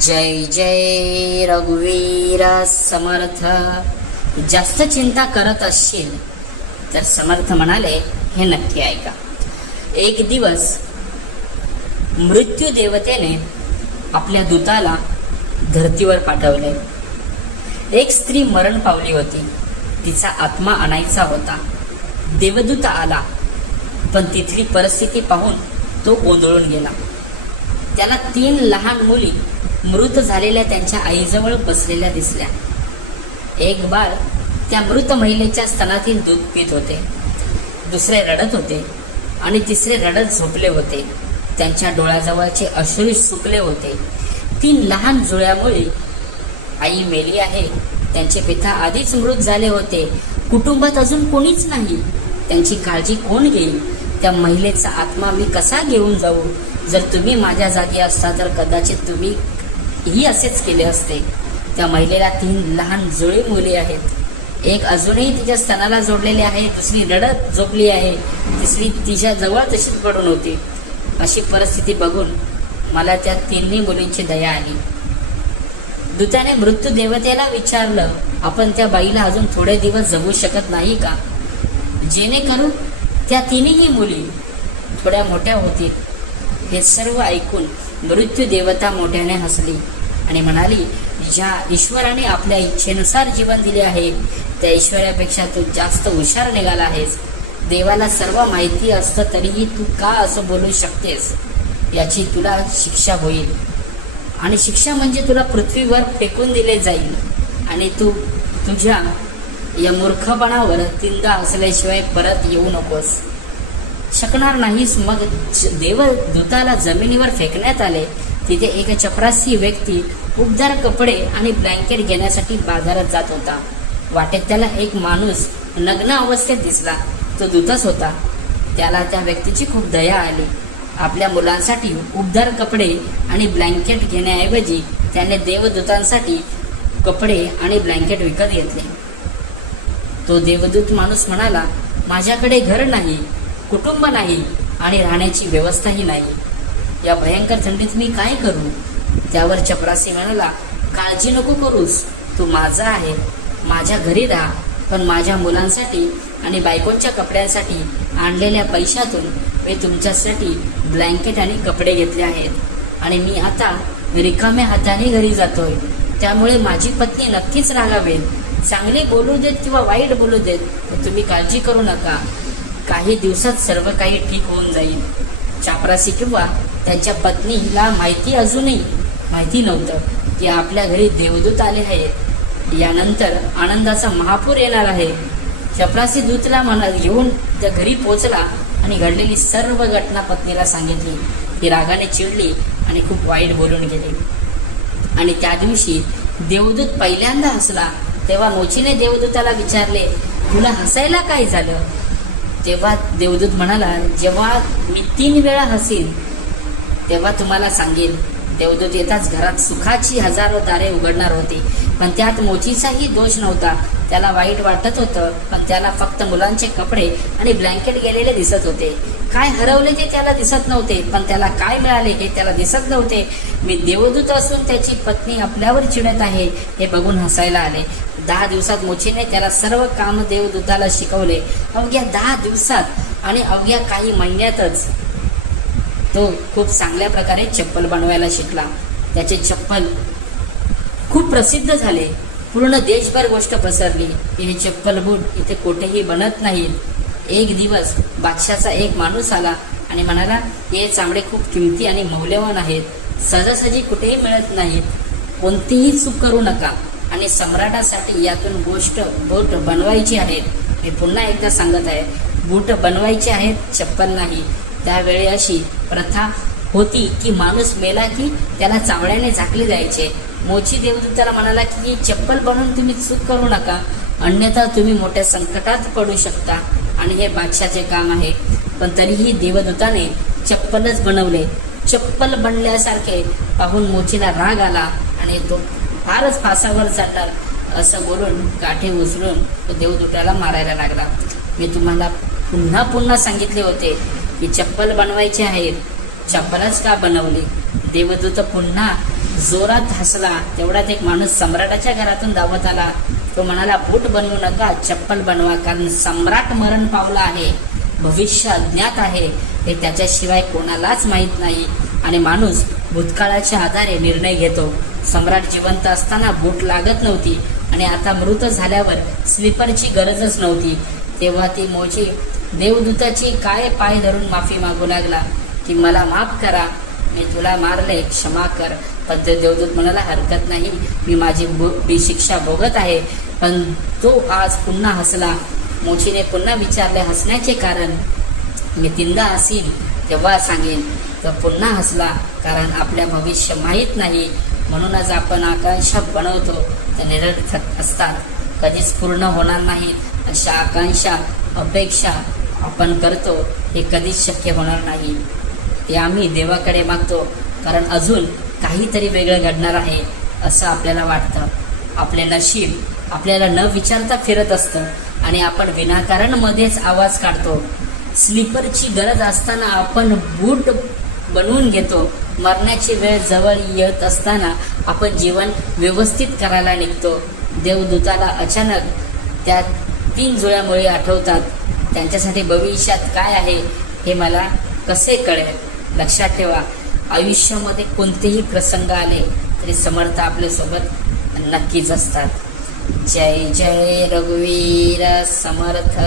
जय जय रघुवीर समर्थ. जास्त चिंता करत असशील तर समर्थ म्हणाले, हे नक्की ऐका. एक दिवस मृत्यू देवतेने आपल्या दूताला धर्तीवर पाठवले. एक स्त्री मरण पावली होती. तिचा आत्मा आणायचा होता. देवदूत आला, पण तिथली परिस्थिती पाहून तो गोंधळून गेला. त्याला 3 लहान मुली मृत झालेल्या त्यांच्या आईजवळ बसलेल्या दिसल्या. एक बाळ त्या मृत महिलेच्या स्तनातील दूध पित होते, दुसरे रडत होते आणि तिसरे रडत झोपले होते. त्यांच्या डोळ्याजवळचे अश्रू सुकले होते. 3 लहान जुळ्यामुळे आई मेली आहे. त्यांचे पिता आधीच मृत झाले होते. कुटुंबात अजून कोणीच नाही. त्यांची काळजी कोण घेईल? त्या महिलेचा आत्मा मी कसा घेऊन जाऊ? जर तुम्ही माझ्या जागी असता तर कदाचित तुम्ही ही असेच केले असते. त्या महिलेला 3 लहान जुळी मुले आहेत. एक अजूनही तिच्या स्तनाला जोडलेली आहे, दुसरी रडत झोपली आहे, तिसरी तिच्या जवळ तशीच पडून होती. अशी परिस्थिती बघून मला त्या 3 मुलींची दया आली. दूताने मृत्यू देवतेला विचारलं, आपण त्या बाईला अजून थोडे दिवस जगू शकत नाही का, जेणेकरून त्या 3ही मुली थोड्या मोठ्या होतील? हे सर्व ऐकून मृत्यू देवता मोठ्याने हसली आणि म्हणाली, ज्या ईश्वराने आपल्या इच्छेनुसार जीवन दिले आहे त्या ईश्वरापेक्षा तू जास्त हुशार निघाला आहेस. देवाला सर्व माहिती असतं तरीही तू का असं बोलू शकतेस? याची तुला शिक्षा होईल, आणि शिक्षा म्हणजे तुला पृथ्वीवर फेकून दिले जाईल आणि तू तुझ्या या मूर्खपणावर 3दा हसल्याशिवाय परत येऊ नकोस. शकणार नाहीस. मग देवदूताला जमिनीवर फेकण्यात आले. तिथे एक चपरासी व्यक्ती उबदार कपडे आणि ब्लँकेट घेण्यासाठी बाजारात जात होता. वाटेत त्याला एक माणूस नग्न अवस्थेत दिसला. तो दूतच होता. त्याला त्या व्यक्तीची खूप दया आली. आपल्या मुलांसाठी उबदार कपडे आणि ब्लँकेट घेण्याऐवजी त्याने देवदूतांसाठी कपडे आणि ब्लँकेट विकत घेतले. तो देवदूत माणूस म्हणाला, माझ्याकडे घर नाही, कुटुंब नाही आणि राहण्याची व्यवस्थाही नाही. या भयंकर थंडीत मी काय करू? त्यावर चपरासी म्हणाला, काळजी नको करूस, तू माझा आहे. माझ्या घरी राहा, पण माझ्या मुलांसाठी आणि बायकोंच्या कपड्यांसाठी आणलेल्या पैशातून मी तुमच्यासाठी ब्लँकेट आणि कपडे घेतले आहेत आणि मी आता रिकाम्या हाताने घरी जातोय. त्यामुळे माझी पत्नी नक्कीच रागावेल. चांगले बोलू देत किंवा वाईट बोलू देत, तुम्ही काळजी करू नका. काही दिवसात सर्व काही ठीक होऊन जाईल. चापरासी किंवा त्यांच्या पत्नीला अजूनही माहिती नव्हतं की आपल्या घरी देवदूत आले आहेत. यानंतर आनंदाचा महापूर येणार आहे. चपरासी दूतला घेऊन त्या घरी पोहोचला आणि घडलेली सर्व घटना पत्नीला सांगितली. ती रागाने चिडली आणि खूप वाईट बोलून गेली. आणि त्या दिवशी देवदूत पहिल्यांदा हसला. तेव्हा मोचीने देवदूताला विचारले, तुला हसायला काय झालं? तेव्हा देवदूत म्हणाला, जेव्हा मी 3 वेळा हसीन तेव्हा तुम्हाला सांगेन. देवदूत येताच घरात सुखाची हजारो दारे उघडणार होती, पण त्यात मोचीचाही दोष नव्हता. त्याला वाईट वाटत होतं, पण त्याला फक्त मुलांचे कपडे आणि ब्लँकेट गेलेले दिसत होते. काय हरवले ते त्याला दिसत नव्हते, पण त्याला काय मिळाले हे त्याला दिसत नव्हते. मी देवदूत असून त्याची पत्नी आपल्यावर चिडत आहे हे बघून हसायला आले. 10 दिवसात मोचीने त्याला सर्व काम देवदूताला शिकवले. अवघ्या 10 दिवसात आणि अवघ्या काही महिन्यातच तो खूप चांगल्या प्रकारे चप्पल बनवायला शिकला. त्याचे चप्पल खूप प्रसिद्ध झाले. पूर्ण देशभर गोष्ट पसरली की हे चप्पल बूट इथे कुठेही बनत नाहीत. एक दिवस बादशाचा एक माणूस आला आणि म्हणाला, हे चामडे खूप किमती आणि मौल्यवान आहेत, सहजासहजी कुठेही मिळत नाहीत. कोणतीही चूक करू नका आणि सम्राटासाठी यातून बूट बनवायची आहेत. मी पुन्हा एकदा सांगत आहे, बूट बनवायचे आहेत, चप्पल नाही. त्यावेळी अशी प्रथा होती की माणूस मेला की त्याला चामड्याने झाकले जायचे. मोची देवदूताला म्हणाला की चप्पल बनवून तुम्ही चूक करू नका, अन्यथा तुम्ही मोठ्या संकटात पडू शकता आणि हे बादशाचे काम आहे. पण तरीही देवदूताने चप्पलच बनवले. चप्पल बनल्यासारखे पाहून मोचीला राग आला आणि तो फारच फासावर जाणार असं बोलून काठे उचलून तो देवदूताला मारायला लागला. मी तुम्हाला पुन्हा पुन्हा सांगितले होते की चप्पल बनवायचे आहेत, चप्पलच का बनवली? देवदूत पुन्हा जोरात हसला. तेवढ्यात एक माणूस सम्राटाच्या घरातून धावत आला. तो म्हणाला, बूट बनवू नका, चप्पल बनवा, कारण सम्राट मरण पावला आहे. भविष्य अज्ञात आहे, हे त्याच्याशिवाय कोणालाच माहीत नाही. आणि माणूस भूतकाळाच्या आधारे निर्णय घेतो. सम्राट जिवंत असताना बूट लागत नव्हती आणि आता मृत झाल्यावर स्लीपरची गरजच नव्हती. तेव्हा ती मोची देवदूताची काय पाय धरून माफी मागू लागला की मला माफ करा, मी तुला मारले, क्षमा कर. पण ते देवदूत म्हणाला, हरकत नाही, मी माझी शिक्षा भोगत आहे. पण तो आज पुन्हा हसला. मोचीने पुन्हा विचारले, हसण्याचे कारण? मी तीनदा हसीन तेव्हा सांगेन. तर पुन्हा हसला, कारण आपल्या भविष्य माहीत नाही, म्हणूनच आपण आकांक्षा बनवतो त्या निरर्थक असतात, कधीच पूर्ण होणार नाहीत. अशा आकांक्षा अपेक्षा आपण करतो, हे कधीच शक्य होणार नाही. ते आम्ही देवाकडे मागतो, कारण अजून काहीतरी वेगळं घडणार आहे असं आपल्याला वाटतं. आपले नशीब आपल्याला न विचारता फिरत असतं आणि आपण विनाकारण मध्येच आवाज काढतो. स्लीपरची गरज असताना आपण बूट बनवून घेतो. मरण्याची वेळ जवळ येत असताना आपण जीवन व्यवस्थित करायला निघतो. देवदूताला अचानक त्या 3 जुळ्या आठवतात. त्यांच्यासाठी भविष्यात काय आहे हे मला कसे कळेल? लक्षात ठेवा, आयुष्यामध्ये कोणतेही प्रसंग आले तरी समर्थ आपल्यासोबत नक्कीच असतात. जय जय रघुवीर समर्थ.